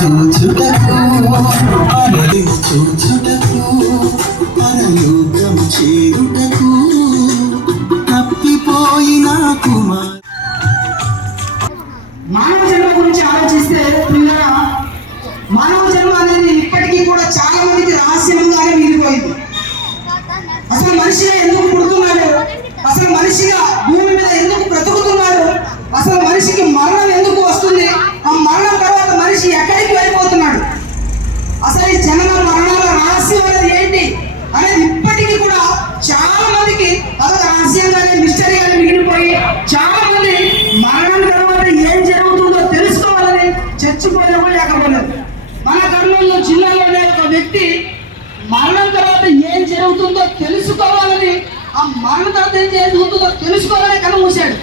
చూచుటకు చూచుటకు పరలోకం చేరుటకు తప్పిపోయిన కుమార్. మానవ జన్మ గురించి ఆలోచిస్తే పిల్లల మానవ జన్మ అనేది ఇప్పటికీ కూడా చాలా మందికి రహస్యంగానే మిగిలిపోయింది. అసలు మనిషిగా ఎందుకు పుడుతున్నాడు, అసలు మనిషిగా భూమి మీద ఎందుకు బ్రతుకుతున్నాడు, అసలు మనిషికి మరణం ఎందుకు వస్తుంది, ఆ మరణం తర్వాత మనిషి ఎక్కడికి వెళ్ళిపోతున్నాడు, అసలు ఈ జనన మరణాల రహస్యం అనేది ఏంటి అనేది ఇప్పటికీ కూడా చాలా మందికి అదొక రహస్యంగానే మిస్టరీగానే మిగిలిపోయి చాలా మంది మరణం తర్వాత ఏం జరుగుతుందో తెలుసుకోవాలని చచ్చిపోయినా కూడా లేకపోలేదు. మన కర్నూలు జిల్లాలోనే ఒక వ్యక్తి మరణం తర్వాత ఏం జరుగుతుందో తెలుసుకోవాలని, ఆ మరణం తర్వాత ఏం జరుగుతుందో తెలుసుకోవాలని కనుమూశాడు.